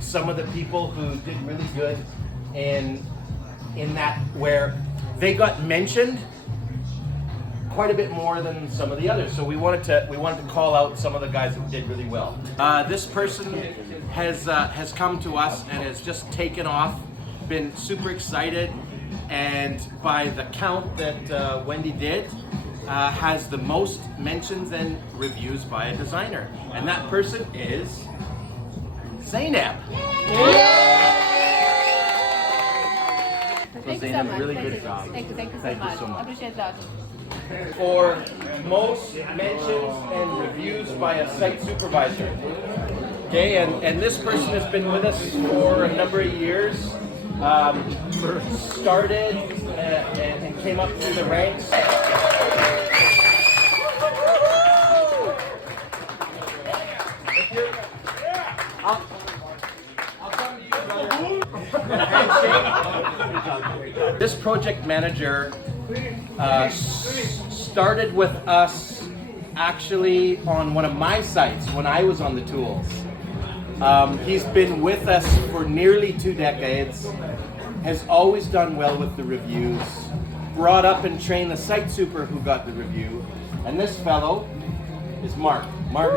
Some of the people who did really good in that, where they got mentioned quite a bit more than some of the others. So we wanted to call out some of the guys that did really well. This person has come to us and has just taken off, been super excited, and by the count that Wendy did, has the most mentions and reviews by a designer, and that person is Zainab. Thank you so much. Really good job. Thank you so much. I appreciate that. For most mentions and reviews by a site supervisor. Okay, and this person has been with us for a number of years. Started and came up through the ranks. This project manager started with us actually on one of my sites when I was on the tools. He's been with us for nearly 2 decades, has always done well with the reviews, brought up and trained the site super who got the review, and this fellow is Mark. Mark.